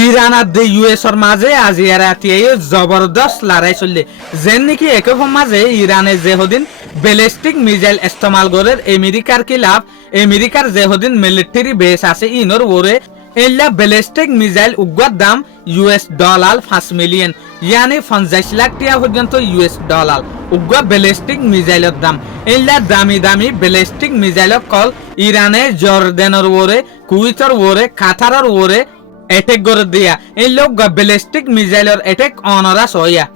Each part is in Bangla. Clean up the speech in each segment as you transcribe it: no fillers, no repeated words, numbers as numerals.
ইরান আর ইউএসর মাঝে আজি রাতে জবরদস্ত লড়াই চললে যেন নাকি একই মাঝে ইরানে যেহদিন ব্যালিস্টিক মিসাইল ইস্তেমাল করে আমেরিকার খিলাফ আমেরিকার যেহদিন মিলিটারি বেস আছে ইনর ওরে এলা ব্যালিস্টিক মিসাইল উগ্র দাম $5 মিলিয়ন ইয়ানি 50 লাখ টাকা পর্যন্ত $, উগ্র ব্যালিস্টিক মিসাইলের দাম এলা দামি দামি ব্যালিস্টিক মিসাইল কল ইরানে জর্ডানের ওরে কুয়েতের ওরে কাতারের ওরে অ্যাটাক করে দিয়া এই লোক ব্যালিস্টিক মিসাইলের অ্যাটাক অনারাস হইয়া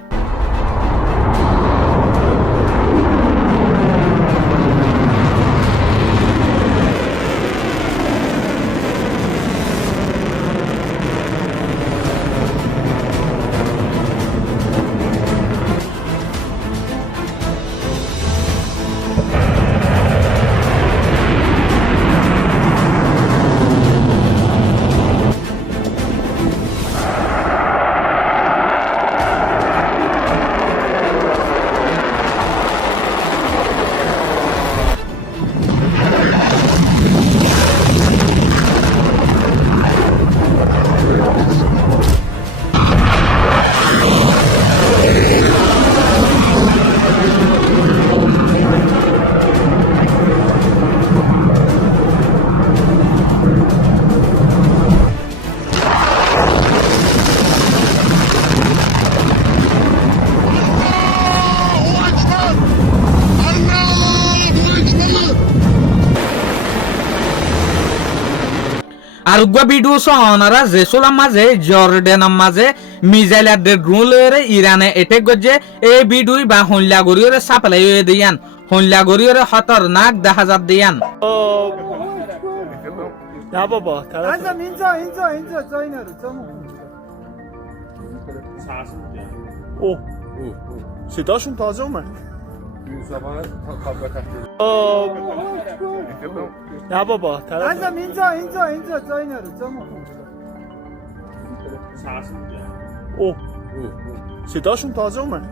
আর উগ্র ভিডিও সহনারা জেসুলাম মাঝে জর্ডানের মাঝে মিসাইল আর ড্রোনরে ইরানে এটেক গজে এই ভিডিও বা হল্লা গরিয়রে সাপ্লাই হয়ে দিয়ান হল্লা গরিয়রে খতরনাক দেখা যাত দিয়ান Ja, Baba. Also, Inso, Joiner, Oh, صداشون تازه اومد. نه بابا. Also, Inso, Joiner, Oh, صداشون تازه اومد.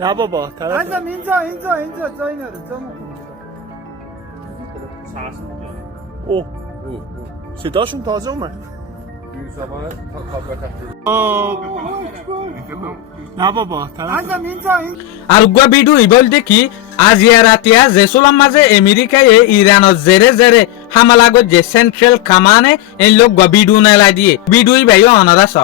نه بابا. Also, Inso, Joiner, Oh, صداشون تازه اومد. نه بابا. Also, Inso. আর উগ্র ভিডিও ইবল দেখি আজিয়া রাতিয়া জেসুলাম মাঝে আমেরিকায় ইরানের জেরে জেরে হামলা গজে সেন্ট্রাল কামানে এই লোক ভিডিও নেলা দিয়ে ভিডিও ভাইও অনারাস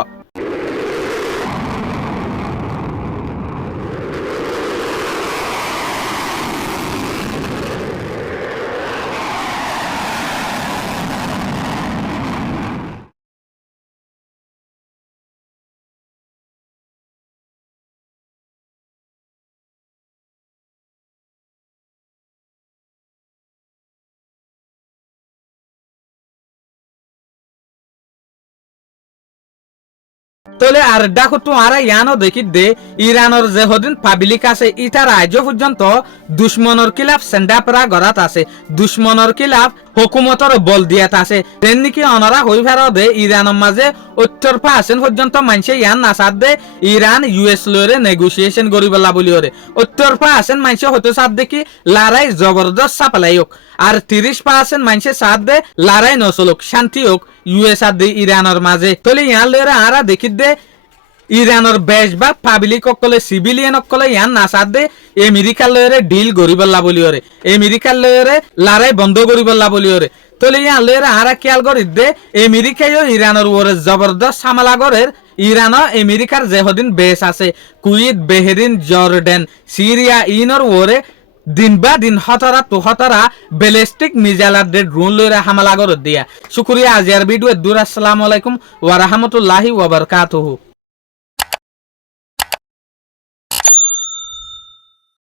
তলে আর দেখো তোমারা ইয়ানো দেখি দে ইরানের যে হদিন পাবলিক আছে ইটা রাজ্য পর্যন্ত দুশ্মনের খিলাফ সেন্ডাপরা গড়াত আছে দুশ্মনের খিলাফ হুকুমতর বল দিয়াত আছে তেন নাকি অনরা হই ফেরো দে ইরানের মাঝে 80% পর্যন্ত মানুষে ইয়ান নাসাদ দে ইরান ইউএস লরে নেগোসিয়েশন করিবলা বলি ওরে 80% মানুষে হতে সাথ দেখি লড়াই জবরদস্ত সাপ্লাই হোক আর 30% মানুষে সাথ দে লড়াই নচলুক শান্তি হোক ইউএস আর দে ইরানের মাঝে তলে ইয়ান লরে আরা দেখি দে ইরানের বেশভাগ পাবলিক অকলে সিভিলিয়ান অকলে ইয়ান নাসাদ দে আমেরিকার লরে ডিল করিবলা বলি ওরে আমেরিকার লরে লড়াই বন্ধ করিবলা বলি ওরে তলে ইয়ান লরে আরা খেয়াল করি দে আমেরিকায়ও ইরানের ওরে জবরদস্ত হামলা করে ইরান আমেরিকার যেহদিন বেস আছে কুয়েত বেহরিন জর্ডান সিরিয়া ইনর ওরে দিন বা দিন হতরা ব্যালিস্টিক মিসাইল আর ড্রোন লইরা হামলা করে দিয়া শুকরিয়া আজিয়ার ভিডিও দূর আসসালামু আলাইকুম ওয়া রাহমাতুল্লাহি ওয়া বারাকাতুহু।